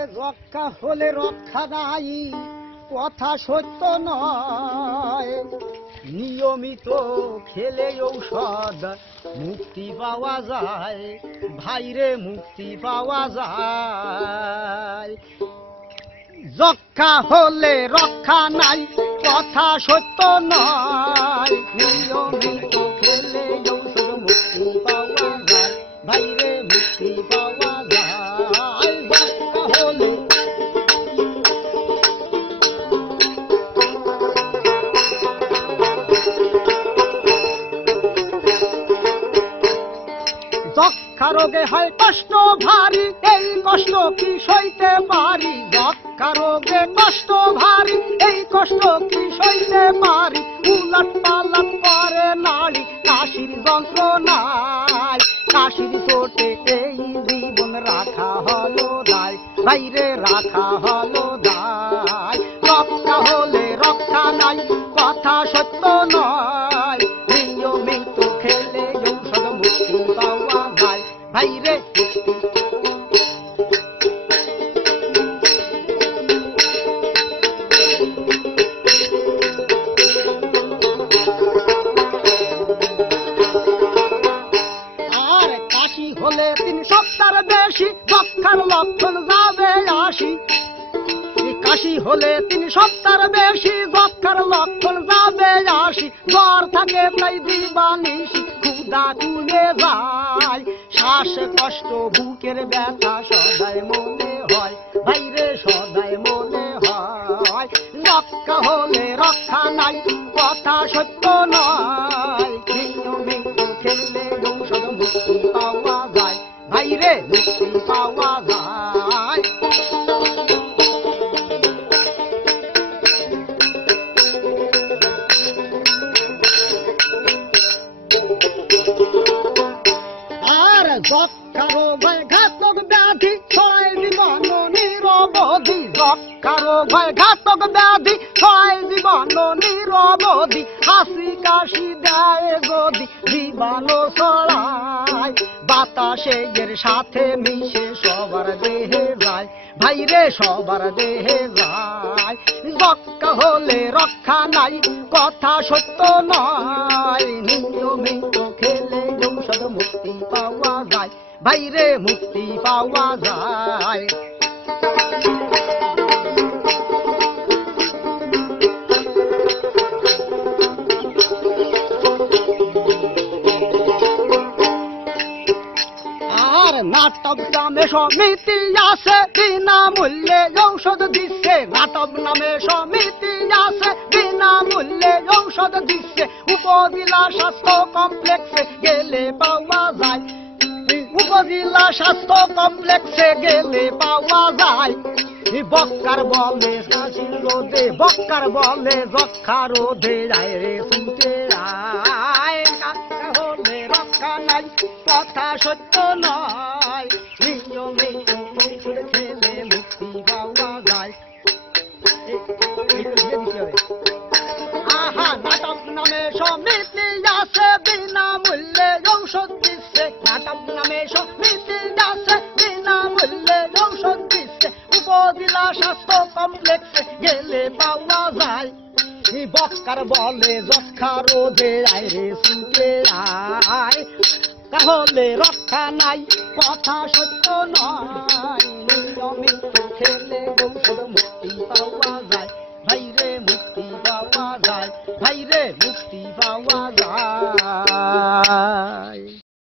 আরে রক্ষা হলে রক্ষা নাই, কথা সত্য নয়। নিয়মিত খেলে ঔষধ মুক্তি পাওয়া যায়, ভাইরে মুক্তি পাওয়া যায়। রক্ষা হলে রক্ষা নাই, কথা সত্য নয়। নিয়মিত খেলে ঔষধ মুক্তি পাওয়া যায়, ভাইরে মুক্তি পাওয়া যায়। রক্ষা হলে যক্ষা রোগে হয় কষ্ট ভারী, এই কষ্ট কি সইতে পারি। যক্ষা রোগে কষ্ট ভারী, এই কষ্ট কি সইতে পারি। উলট পালট করে নাড়ি, কাশির যন্ত্রণায়। কাশির চোটে এই জীবন রাখা হলো দায়, বাইরে রাখা হলো দায়। রক্ষা হলে রক্ষা নাই, কথা সত্য নয়। নিয়মিত খেলে ঔষধ মুক্তি পাওয়া যায়, ভাইরে আর কাশি হলে 3 সপ্তাহ বেশি, যক্ষার লক্ষণ যাবে আসি। কাশি হলে 3 সপ্তাহ বেশি, যক্ষার লক্ষণ যাবে আসি। জ্বর থাকে তাই দিবানিশি, ক্ষুধা তুলে যায়। শ্বাস কষ্ট বুকের ব্যথা সদাই মনে হয়, বাইরে সদাই মনে হয়। রক্ষা হলে রক্ষা নাই, কথা সত্য নয়। নিয়মিত খেলে ঔষধ মুক্তি পাওয়া যায়, বাইরে মুক্তি পাওয়া যায়। আর যক্ষা রোগ হয় ঘাতক ব্যাধি, 6 জীবন নিরবধি। যক্ষা রোগ হয় ঘাতক ব্যাধি, 6 জীবন নিরবধি। হাসি কাশি দেয় যদি জীবাণু ছড়ায়, বাতাসে এর সাথে মিশে সবার দেহে যায়, ভাইরে সবার দেহে যায়। রক্ষা হলে রক্ষা নাই, কথা সত্য নয়। নিয়মিত খেলে ঔষধ মুক্তি পাওয়া যায়, বাইরে মুক্তি পাওয়া যায়। আর নাটক নামে সমিতি আছে, বিনামূল্যে ঔষধ দিচ্ছে। নাটক নামে সমিতি আছে, বিনামূল্যে ঔষধ দিচ্ছে। উপজেলা স্বাস্থ্য কমপ্লেক্সে গেলে পাওয়া যায়, উপজেলা স্বাস্থ্য কমপ্লেক্সে গেলে পাওয়া যায়। বক্কার বলে কাশির রোধে, বক্কার বলে যক্ষা রোধে, যায় রে ছুটে আয়। রক্ষা হলে রক্ষা নাই, কথা সত্য নয়। নিয়মিত ঔষধ খেলে মুক্তি পাওয়া যায়। আহা নাটক নামে সমিতি আছে, বিনামূল্যে ঔষধ দিচ্ছে। নাটক নামে সমিতি আছে, বিনামূল্যে ঔষধ দিচ্ছে। উপজেলা স্বাস্থ্য কমপ্লেক্সে গেলে পাওয়া যায়। বক্কার বলে যক্ষা রোধে, আয় রে ছুটে আয়। তাহলে রক্ষা নাই, কথা সত্য নয়। নিয়মিত খেলে ঔষধ মুক্তি পাওয়া যায়, ভাইরে মুক্তি পাওয়া যায়, ভাইরে মুক্তি পাওয়া যায়।